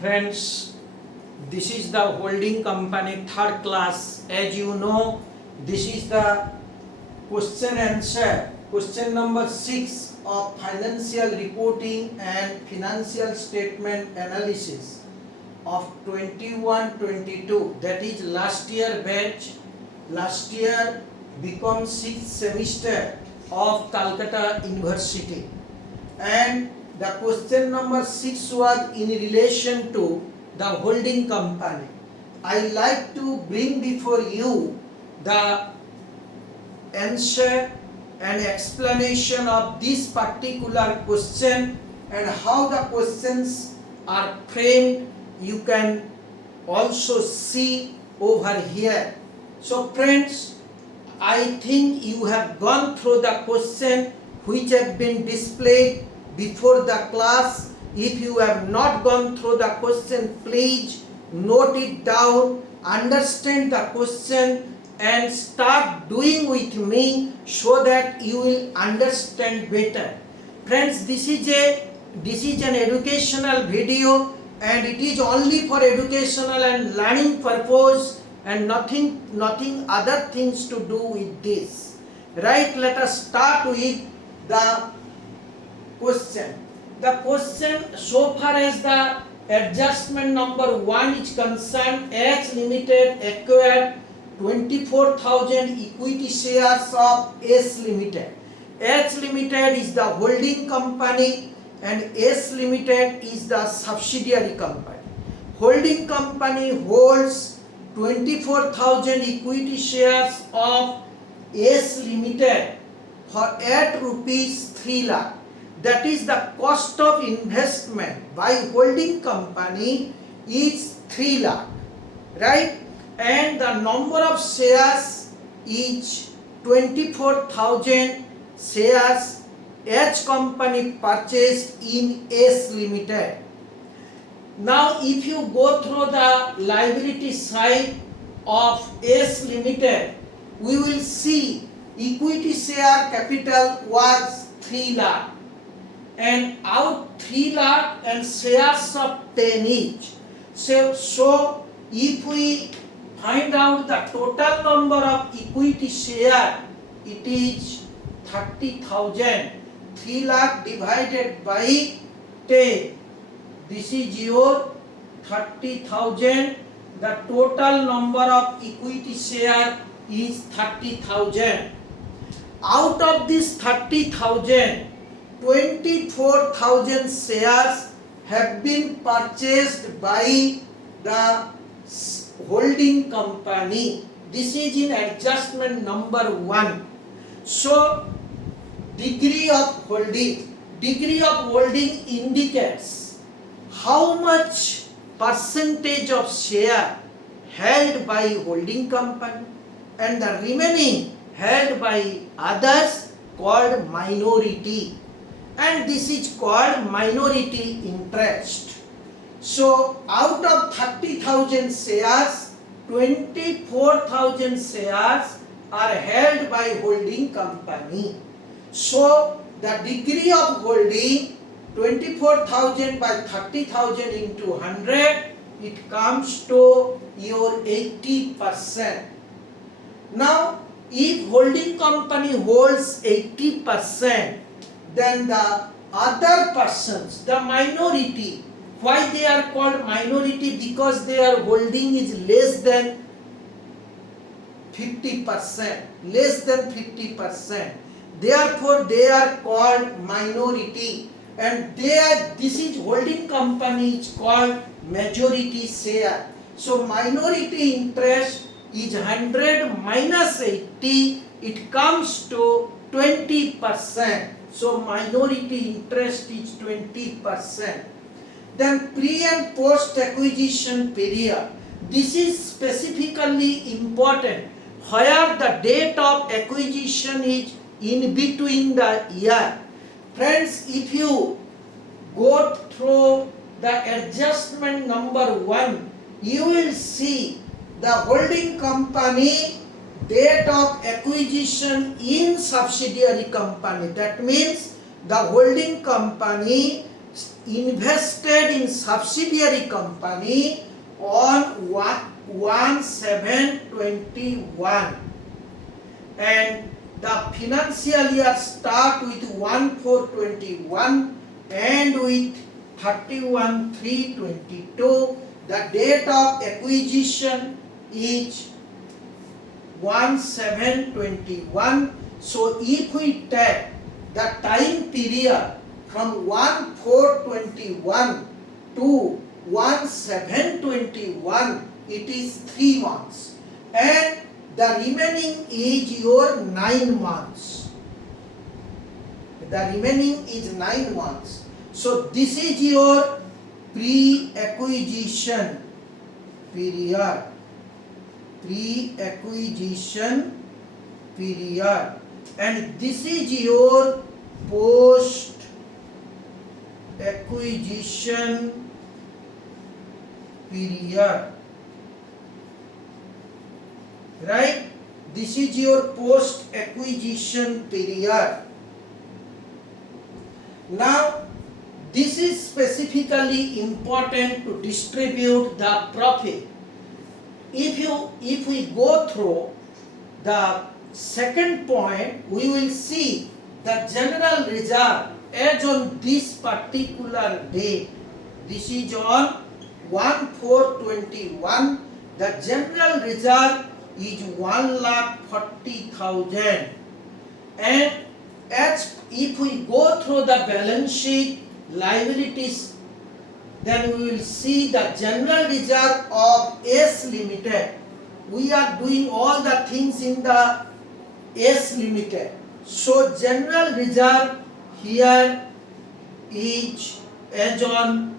Friends, this is the holding company third class. As you know, this is the question answer, question number 6 of financial reporting and financial statement analysis of 21-22. That is last year batch. Last year become 6th semester of Calcutta University, and the question number 6 was in relation to the holding company. I like to bring before you the answer and explanation of this particular question and how the questions are framed. You can also see over here. So friends, I think you have gone through the question which have been displayed before the class. If you have not gone through the question, please note it down, understand the question and start doing with me so that you will understand better. Friends, this is an educational video and it is only for educational and learning purpose and nothing other things to do with this. Right, let us start with the question. The question, so far as the adjustment number 1 is concerned, H Limited acquired 24,000 equity shares of S Limited. H Limited is the holding company and S Limited is the subsidiary company. Holding company holds 24,000 equity shares of S Limited for at rupees 3 lakh. That is the cost of investment by holding company is 3 lakh, right? And the number of shares is 24,000 shares H company purchased in S Limited. Now if you go through the liability side of S Limited, we will see equity share capital was 3 lakh and out 3 lakh and shares of 10 each. So if we find out the total number of equity share, it is 30,000. 3 lakh divided by 10. This is your 30,000. The total number of equity share is 30,000. Out of this 30,000, 24,000 shares have been purchased by the holding company. This is in adjustment number 1. So degree of holding indicates how much percentage of share held by holding company and the remaining held by others called minority, and this is called minority interest. So out of 30,000 shares, 24,000 shares are held by holding company. So the degree of holding 24,000 by 30,000 into 100, it comes to your 80%. Now if holding company holds 80%, then the other persons, the minority, why they are called minority? Because their holding is less than 50%. Less than 50%. Therefore, they are called minority. And this is holding company is called majority share. So, minority interest is 100 minus 80. It comes to 20%. So, minority interest is 20%. Then pre and post acquisition period. This is specifically important where the date of acquisition is in between the year. Friends, if you go through the adjustment number 1, you will see the holding company date of acquisition in subsidiary company. That means the holding company invested in subsidiary company on 1/7/21, and the financial year start with 1/4/21 and with 31/3/22. The date of acquisition is 1/7/21. So if we take the time period from 1/4/21 to 1/7/21, it is 3 months, and the remaining is your 9 months. The remaining is 9 months. So this is your pre-acquisition period. Pre-acquisition period. And this is your post-acquisition period. Right? This is your post-acquisition period. Now, this is specifically important to distribute the profit. If we go through the second point, we will see the general reserve as on this particular date. This is on 1/4/21. The general reserve is 1,40,000, and as if we go through the balance sheet liabilities, then we will see the general reserve of S Limited. We are doing all the things in the S Limited. So general reserve here is as on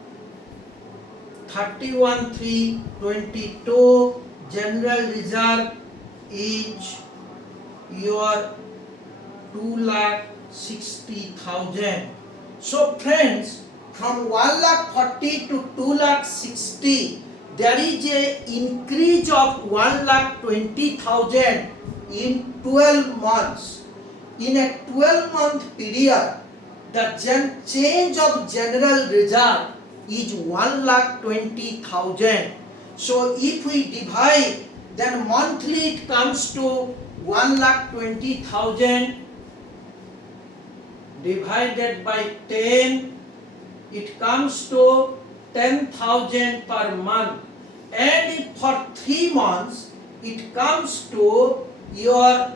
31/3/22. General reserve is your 2,60,000. So friends, from 1,40,000 to 2,60,000, there is a increase of 1,20,000 in 12 months. In a 12-month period, the change of general reserve is 1,20,000. So if we divide, then monthly it comes to 1,20,000 divided by 10, it comes to 10,000 per month. And if for 3 months, it comes to your,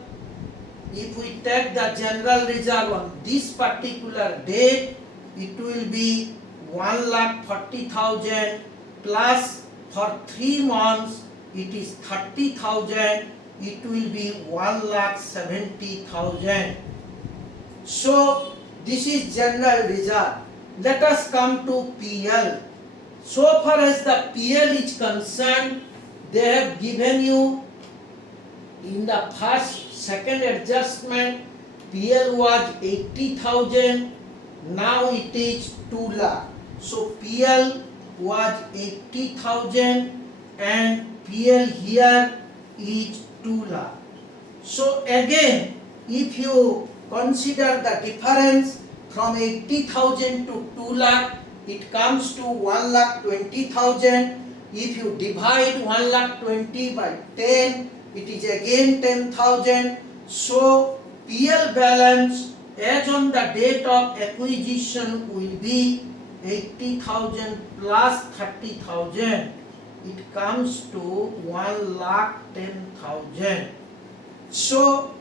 if we take the general reserve on this particular date, it will be 1,40,000 plus for 3 months it is 30,000, it will be 1,70,000. So this is general reserve. Let us come to PL. So far as the PL is concerned, they have given you in the second adjustment, PL was 80,000, now it is 2 lakh. So PL was 80,000 and PL here is 2 lakh. So again, if you consider the difference from 80,000 to 2 lakh, it comes to 1,20,000. If you divide 1,20,000 by 10, it is again 10,000. So PL balance as on the date of acquisition will be 80,000 plus 30,000. It comes to 1,10,000. So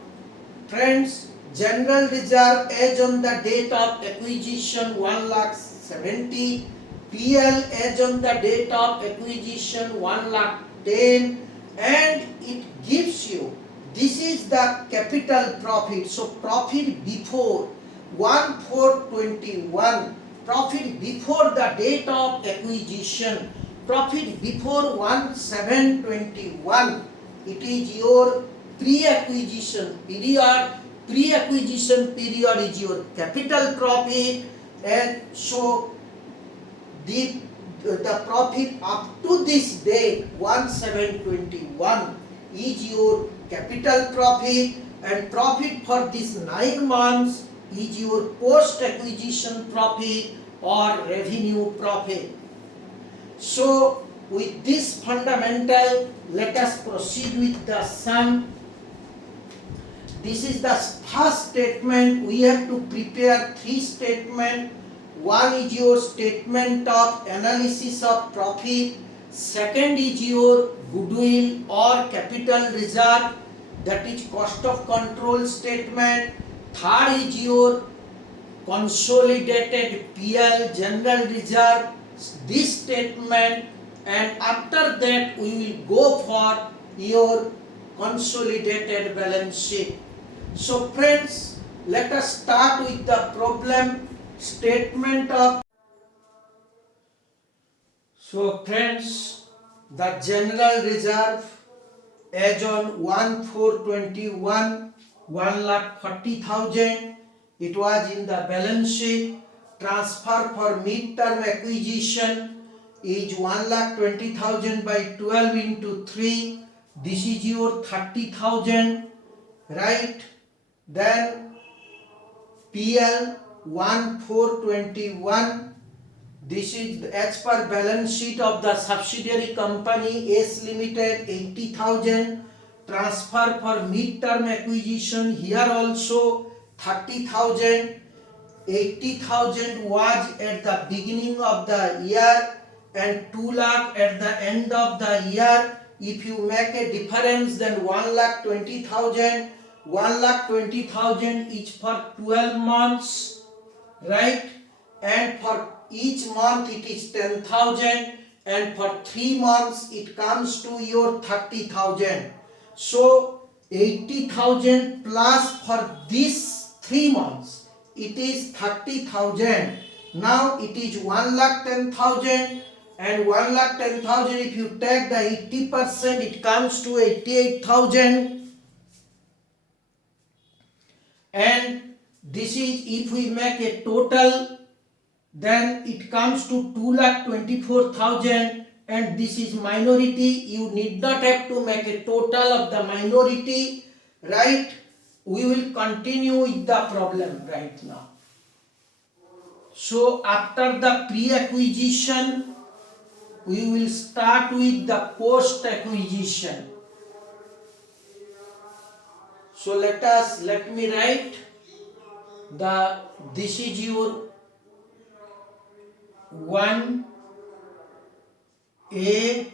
friends, general reserve as on the date of acquisition 1,70,000, PL as on the date of acquisition 1,10,000, and it gives you, this is the capital profit. So profit before 1/4/21, profit before the date of acquisition, profit before 1/7/21, it is your pre-acquisition period. Pre-acquisition period is your capital profit, and so the profit up to this date 1/7/21 is your capital profit, and profit for these 9 months is your post-acquisition profit, or revenue profit. So with this fundamental, let us proceed with the sum. This is the first statement. We have to prepare three statements. One is your statement of analysis of profit. Second is your goodwill or capital reserve, that is cost of control statement. Third is your consolidated PL, general reserve, this statement, and after that we will go for your consolidated balance sheet. So friends, let us start with the problem statement of. So friends, the general reserve as on 1/4/21, 1,40,000, it was in the balance sheet. Transfer for mid-term acquisition is 1,20,000 by 12 into 3. This is your 30,000, right? Then PL 1/4/21. This is as per balance sheet of the subsidiary company S Limited, 80,000. Transfer for mid-term acquisition, here also 30,000. 80,000 was at the beginning of the year and 2 lakh at the end of the year. If you make a difference, then 1,20,000. 1,20,000 is for 12 months, right? And for each month it is 10,000, and for 3 months it comes to your 30,000. So 80,000 plus for these 3 months it is 30,000. Now it is 1,10,000, and 1,10,000 if you take the 80%, it comes to 88,000. And this is, if we make a total, then it comes to 2,24,000, and this is minority. You need not have to make a total of the minority, right? We will continue with the problem right now. So after the pre-acquisition, we will start with the post-acquisition. So let me write this is your 1A,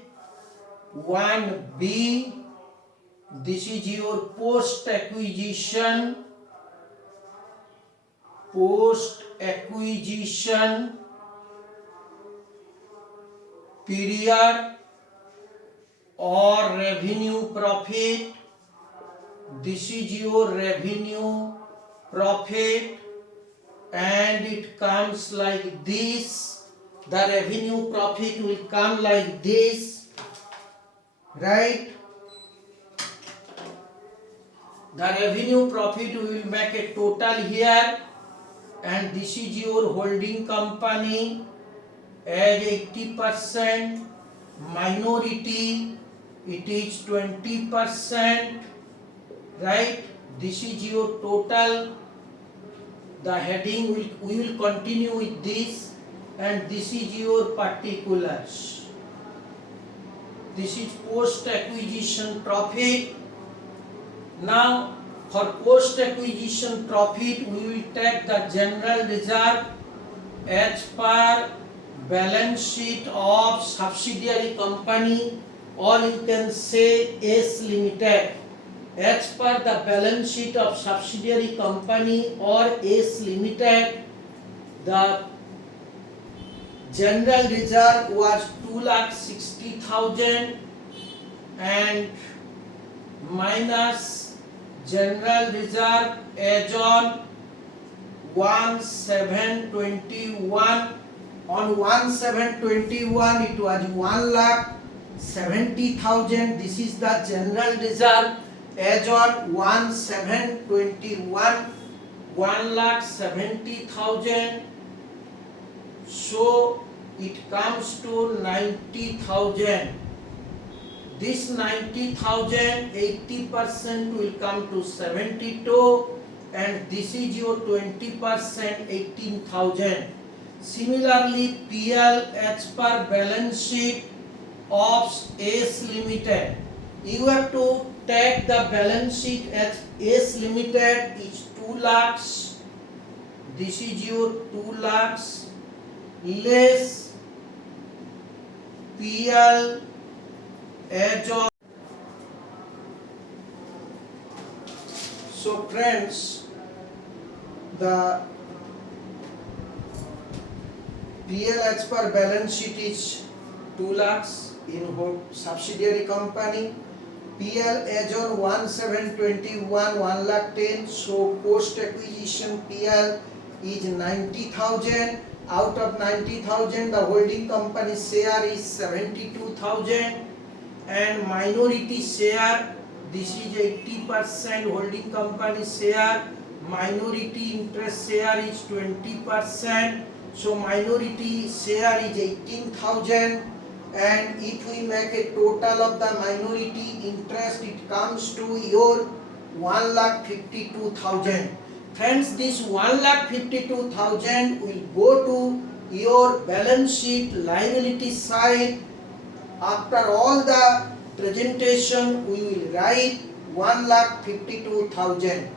1B, this is your post-acquisition period or revenue profit. This is your revenue profit, and it comes like this. The revenue profit will come like this, right? The revenue profit we will make a total here, and this is your holding company as 80%, minority it is 20%, right? This is your total. The heading we will continue with this, and this is your particulars. This is post acquisition profit. Now for post acquisition profit we will take the general reserve as per balance sheet of subsidiary company, or you can say S Limited. As per the balance sheet of subsidiary company or S Limited, the general reserve was 2,60,000 and minus general reserve as on 1/7/21. On 1/7/21 it was 1,70,000. This is the general reserve as on 1/7/21, 1,70,000. So it comes to 90,000. This 90,000, 80% will come to 72, and this is your 20%, 18,000. Similarly, PL as per balance sheet of S Limited. You have to take the balance sheet as S Limited is 2 lakhs. This is your 2 lakhs less PL as of. So friends, the PL as per balance sheet is 2 lakhs in subsidiary company. PL as on 1/7/21 1 lakh 10. So post acquisition PL is 90,000. Out of 90,000, the holding company share is 72,000, and minority share, this is 80% holding company share. Minority interest share is 20%. So minority share is 18,000, and if we make a total of the minority interest, it comes to your 1,52,000. Friends, this 1,52,000 will go to your balance sheet liability side. After all the presentation, we will write 1,52,000,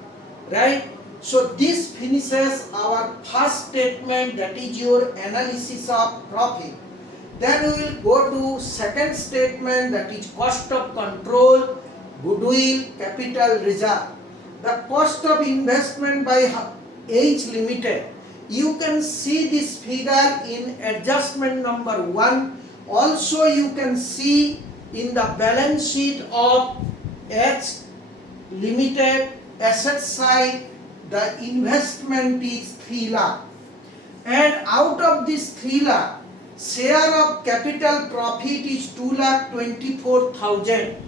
right? So this finishes our first statement, that is your analysis of profit. Then we will go to second statement, that is cost of control, goodwill, capital reserve. The cost of investment by H Limited. You can see this figure in adjustment number 1. Also you can see in the balance sheet of H Limited asset side, the investment is 3 lakh. And out of this 3 lakh, share of capital profit is 2,24,000.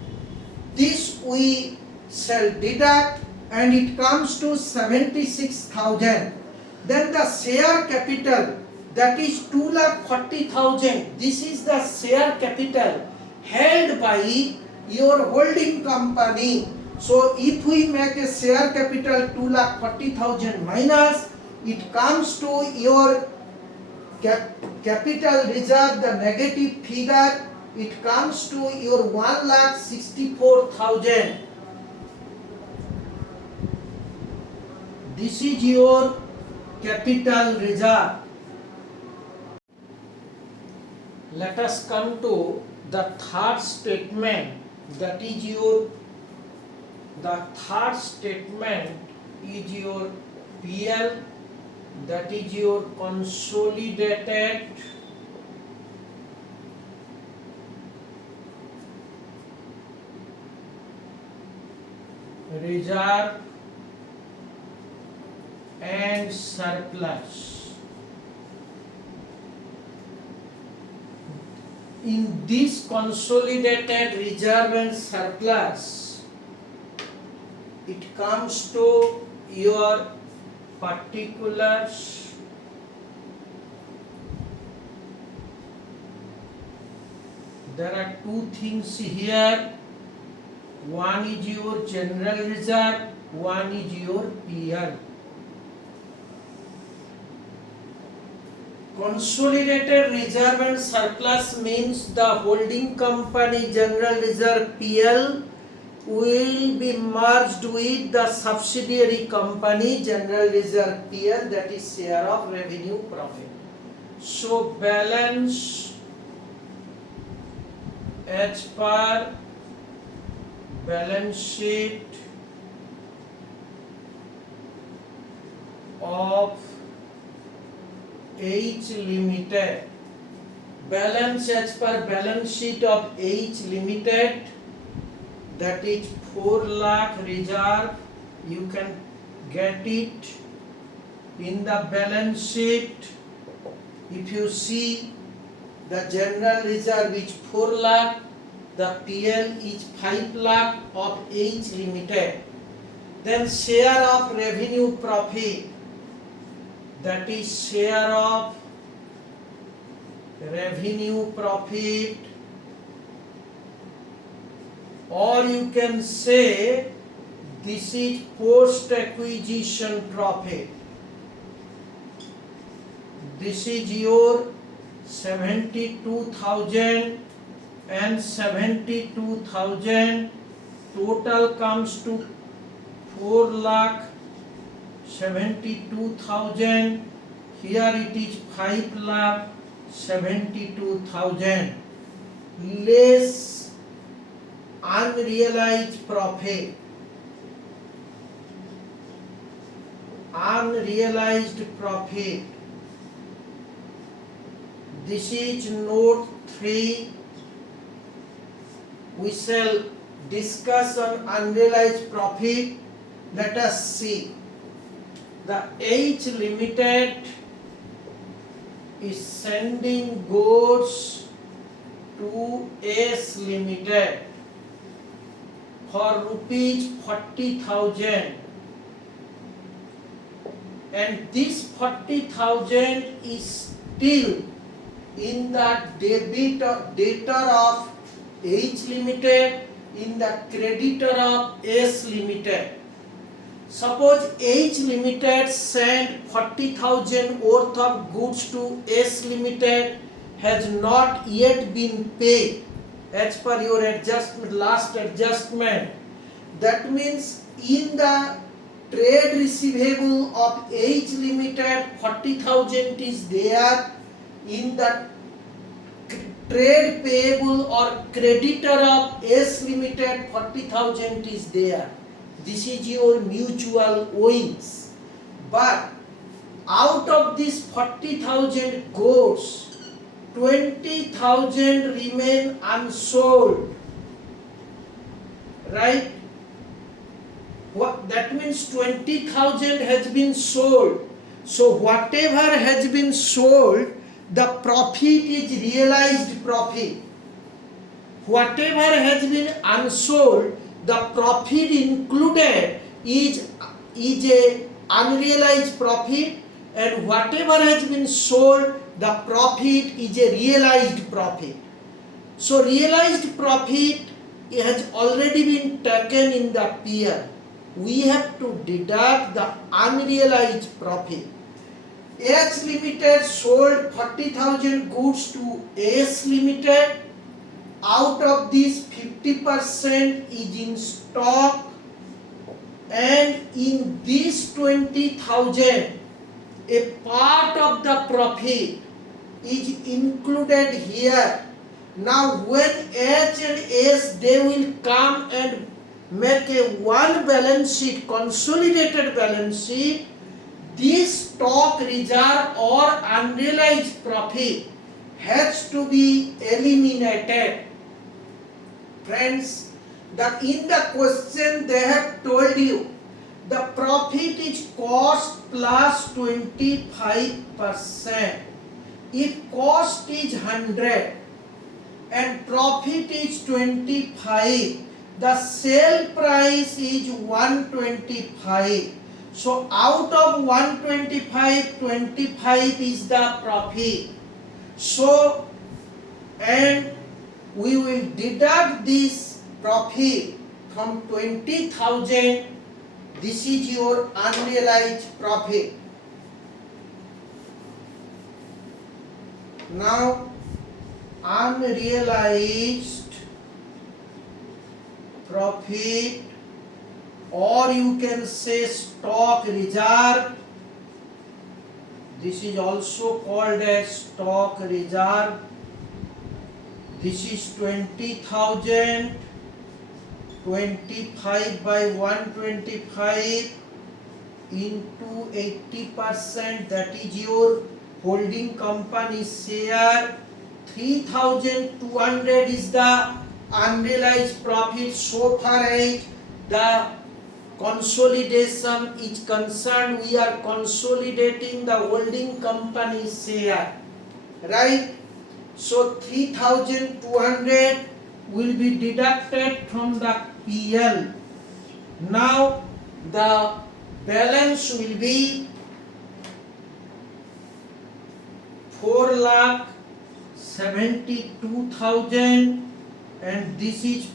This we shall deduct, and it comes to 76,000. Then the share capital, that is 2,40,000. This is the share capital held by your holding company. So if we make a share capital 2,40,000 minus, it comes to your capital reserve, the negative figure, it comes to your 1,64,000. This is your capital reserve. Let us come to the third statement, that is your, the third statement is your PL, that is your consolidated reserve and surplus. In this consolidated reserve and surplus, it comes to your particulars, there are two things here. One is your general reserve, one is your PL. Consolidated reserve and surplus means the holding company general reserve PL will be merged with the subsidiary company general reserve PL, that is share of revenue profit. So balance as per balance sheet of H Limited. Balance as per balance sheet of H Limited, that is 4 lakh reserve. You can get it in the balance sheet. If you see, the general reserve is 4 lakh, the PL is 5 lakh of H Limited. Then share of revenue profit, that is share of revenue profit, or you can say this is post acquisition profit. this is your 72,000 and 72,000, total comes to 4,72,000. Here it is 5,72,000 less unrealized profit. Unrealized profit. This is note 3. We shall discuss on unrealized profit. Let us see. The H Limited is sending goods to S Limited for rupees 40,000, and this 40,000 is still in the debtor of H Limited, in the creditor of S Limited. Suppose H Limited sent 40,000 worth of goods to S Limited, has not yet been paid as per your adjustment, last adjustment. That means in the trade receivable of H Limited 40,000 is there, in the trade payable or creditor of S Limited 40,000 is there. This is your mutual owings. But out of this 40,000 goods, 20,000 remain unsold. Right? What that means 20,000 has been sold. So whatever has been sold, the profit is realized profit. Whatever has been unsold, the profit included is a unrealized profit, and whatever has been sold, the profit is a realized profit. So realized profit has already been taken in the PL. We have to deduct the unrealized profit. H Limited sold 40,000 goods to S Limited. Out of this 50% is in stock, and in this 20,000 a part of the profit is included here. Now when H and S, they will come and make a one balance sheet, consolidated balance sheet. This stock reserve or unrealized profit has to be eliminated. Friends, in the question they have told you the profit is cost plus 25%. If cost is 100 and profit is 25, the sale price is 125. So out of 125, 25 is the profit. So, and we will deduct this profit from 20,000. This is your unrealized profit. Now, unrealized profit, or you can say stock reserve. This is also called as stock reserve. This is 20,000, 25 by 125 into 80%, that is your holding company share. 3,200 is the unrealized profit so far as the consolidation is concerned. We are consolidating the holding company share, right? So 3,200 will be deducted from the PL. Now the balance will be 4,72,000, and this is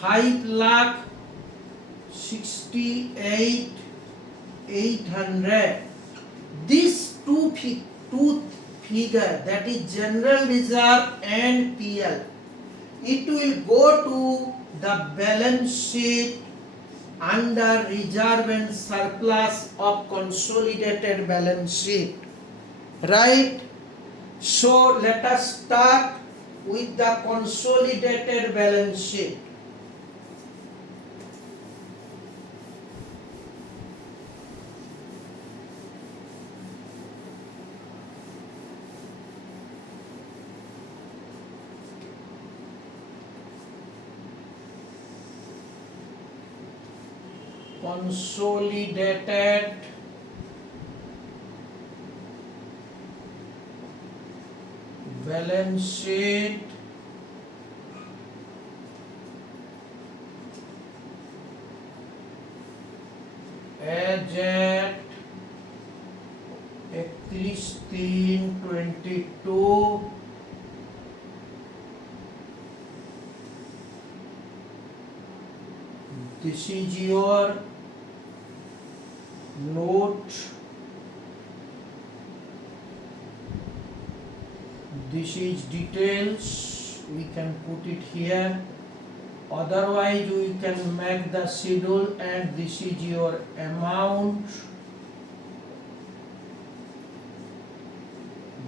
5,68,800. This 2 two figure, that is general reserve and PL. It will go to the balance sheet under reserve and surplus of consolidated balance sheet. Right? So let us start with the consolidated balance sheet. Consolidated balance sheet as at 31/3/22 this is your note, this is details, we can put it here, otherwise we can make the schedule, and this is your amount,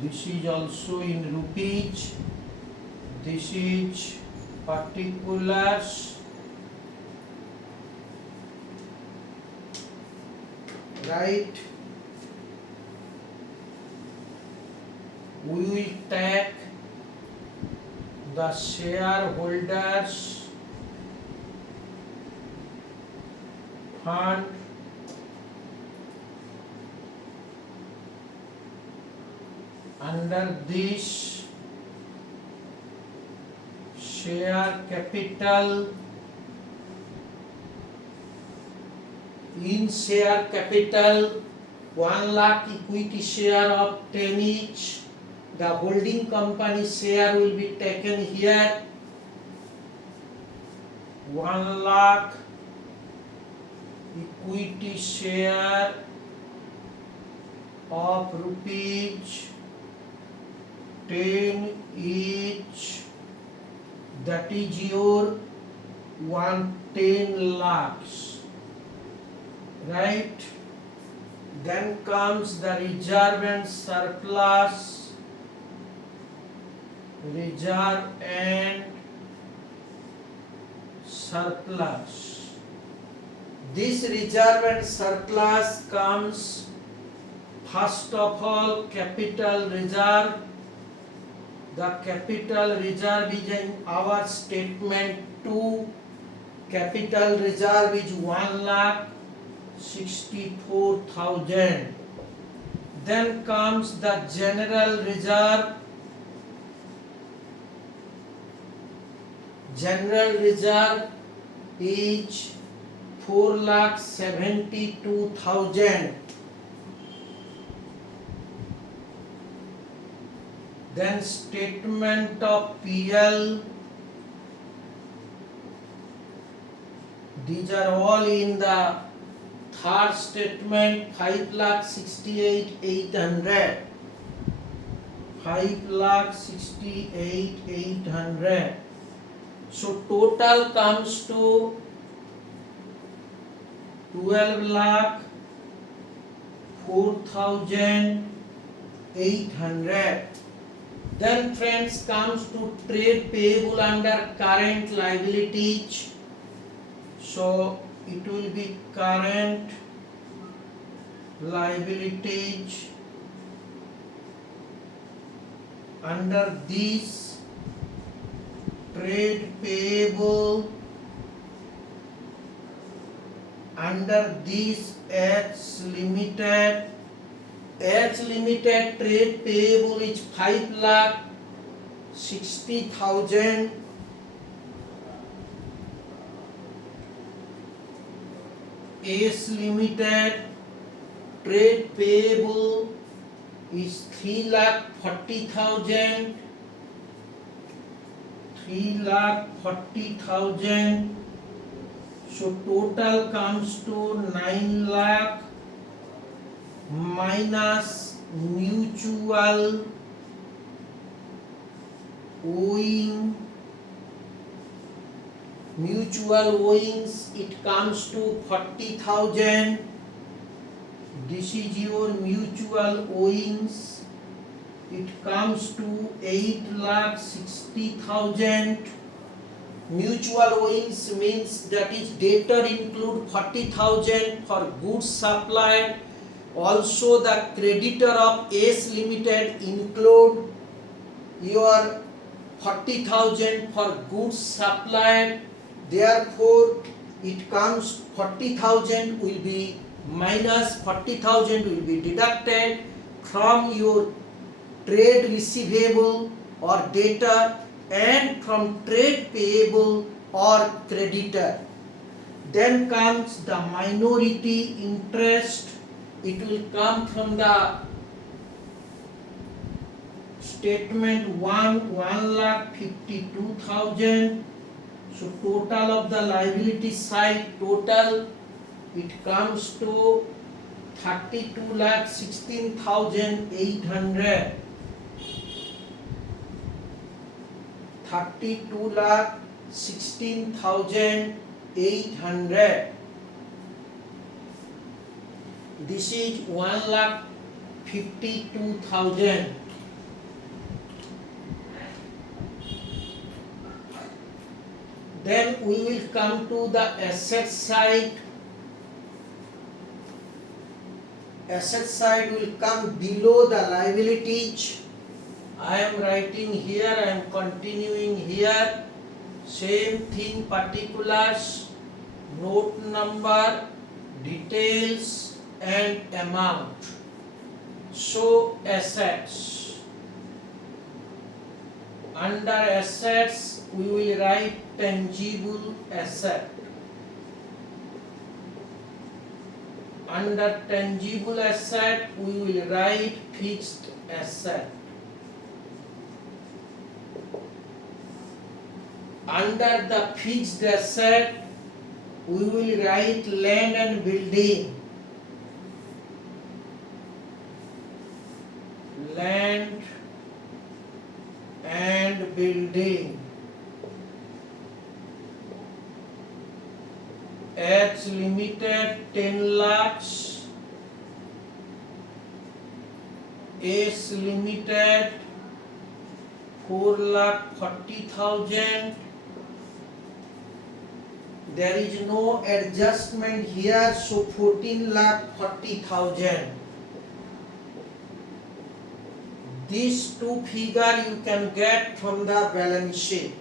this is also in rupees, this is particulars, right? We will take the shareholders fund, under this share capital, in share capital 1 lakh equity share of 10 each. The holding company share will be taken here. 1 lakh equity share of rupees 10 each. That is your 110 lakhs. Right? Then comes the reserve and surplus. Reserve and surplus. This reserve and surplus comes first of all capital reserve. The capital reserve is in our statement 2. Capital reserve is 1,64,000. Then comes the general reserve. General reserve is 4,72,000. Then statement of PL. These are all in the third statement. 5,68,800. 5,68,800. So total comes to 12,04,800. Then friends comes to trade payable under current liabilities. So it will be current liabilities. Under this trade payable, under this H limited trade payable is 5,60,000. S limited trade payable is 3,40,000. 3,40,000. So total comes to 9 lakh minus mutual owings, it comes to 40,000. This is your mutual owings, it comes to 8,60,000. Mutual owings means that is debtor include 40,000 for goods supplied. Also the creditor of S Limited include your 40,000 for goods supplied. Therefore it comes 40,000 will be minus 40,000 will be deducted from your trade receivable or debtor and from trade payable or creditor. Then comes the minority interest. It will come from the statement 1,52,000. So total of the liability side, total it comes to 32,16,800. 32,16,800. This is 1,52,000. Then we will come to the asset side. Asset side will come below the liabilities. I am writing here, I am continuing here. Same thing, particulars, note number, details and amount. So assets. Under assets we will write tangible asset. Under tangible asset we will write fixed asset. Under the fixed asset we will write land and building. Land and building. H Limited 10 lakhs. S Limited 4,40,000. There is no adjustment here, so 14,40,000. These two figures you can get from the balance sheet.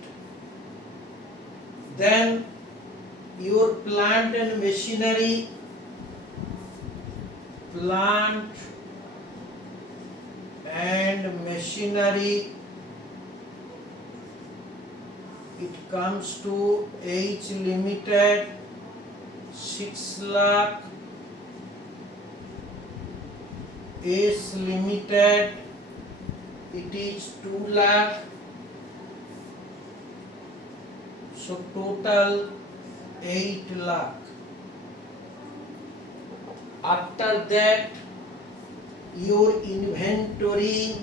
Then your plant and machinery. Plant and machinery, it comes to H Limited 6 lakh. S Limited it is 2 lakh. So total 8 lakh. After that your inventory,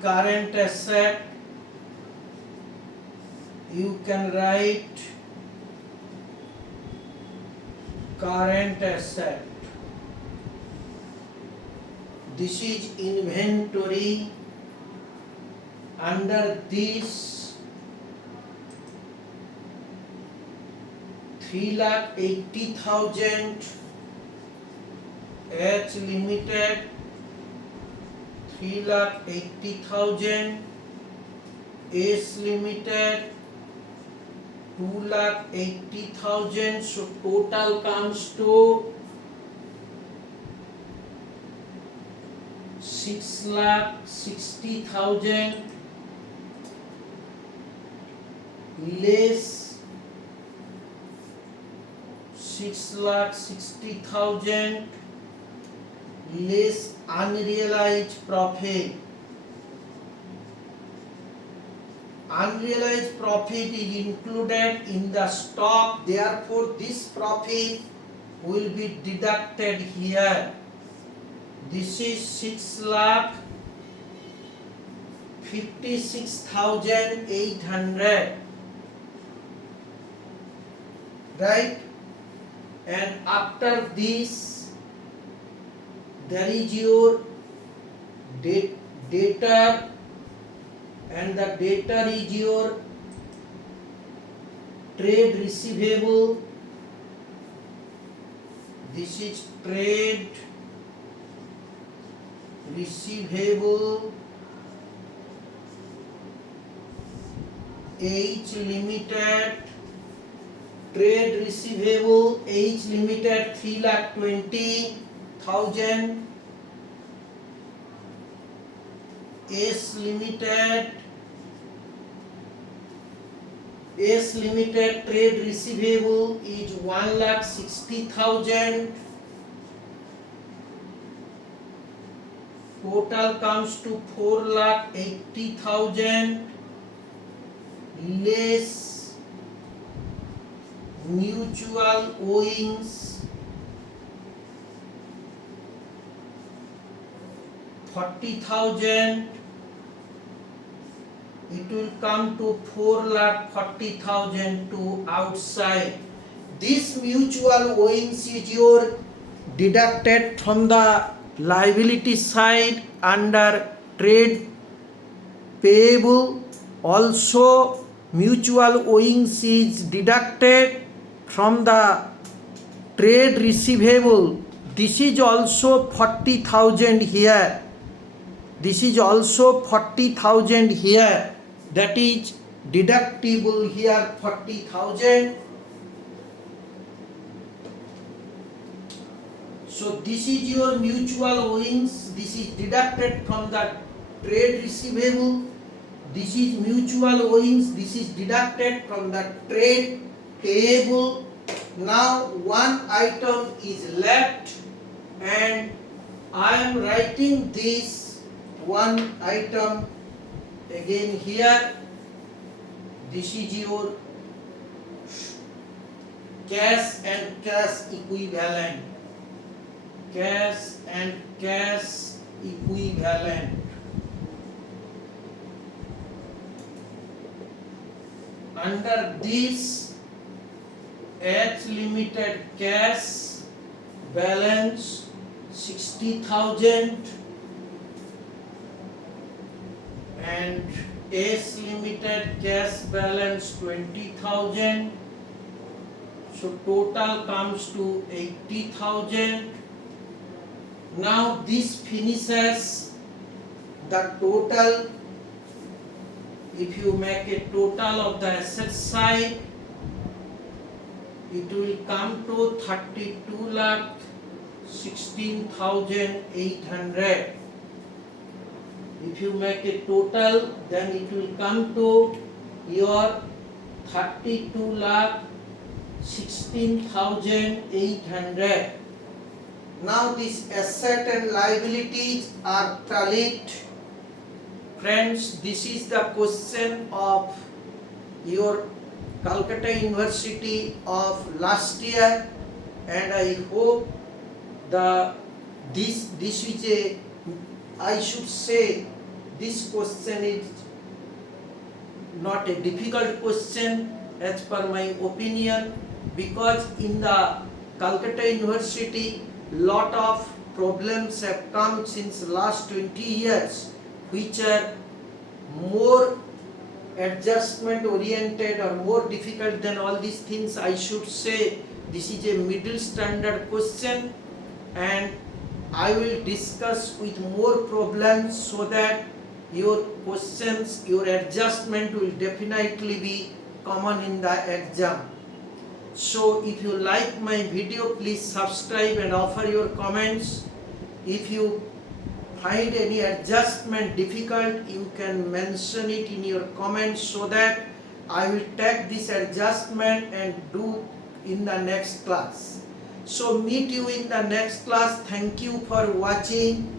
current asset, you can write current asset. This is inventory. Under this 3,80,000 H Limited 3,80,000, S Limited 2,80,000. So total comes to 6,60,000 less 6,60,000 less unrealized profit. unrealized profit is included in the stock, therefore this profit will be deducted here. This is 6,56,800, right? And after this there is your debtor, and the debtor is your trade receivable. This is trade receivable H Limited, trade receivable H Limited 3,20,000, S Limited trade receivable is 1,60,000. Total comes to 4,80,000 less mutual owings 40,000. It will come to 4,40,000 to outside. This mutual owings is your deducted from the liability side under trade payable. Also mutual owings is deducted from the trade receivable. This is also 40,000 here. This is also 40,000 here. That is deductible here 40,000. So this is your mutual owings. This is deducted from the trade receivable. This is mutual owings. This is deducted from the trade payable. Now one item is left, and I am writing this one item again here. This is your cash and cash equivalent. Cash and cash equivalent. Under this, H Limited cash balance 60,000 and S Limited cash balance 20,000. So total comes to 80,000. Now this finishes the total. If you make a total of the asset side, it will come to 32,16,800. If you make a total, then it will come to your 32,16,800. Now these asset and liabilities are tallied. Friends, this is the question of your Calcutta University of last year, and I hope this is a, I should say, this question is not a difficult question as per my opinion, because in the Calcutta University lot of problems have come since last 20 years which are more adjustment oriented or more difficult than all these things. I should say this is a middle standard question, and I will discuss with more problems so that your questions, your adjustment will definitely be common in the exam. So if you like my video, please subscribe and offer your comments. If you find any adjustment difficult, you can mention it in your comments so that I will take this adjustment and do in the next class. So meet you in the next class. Thank you for watching.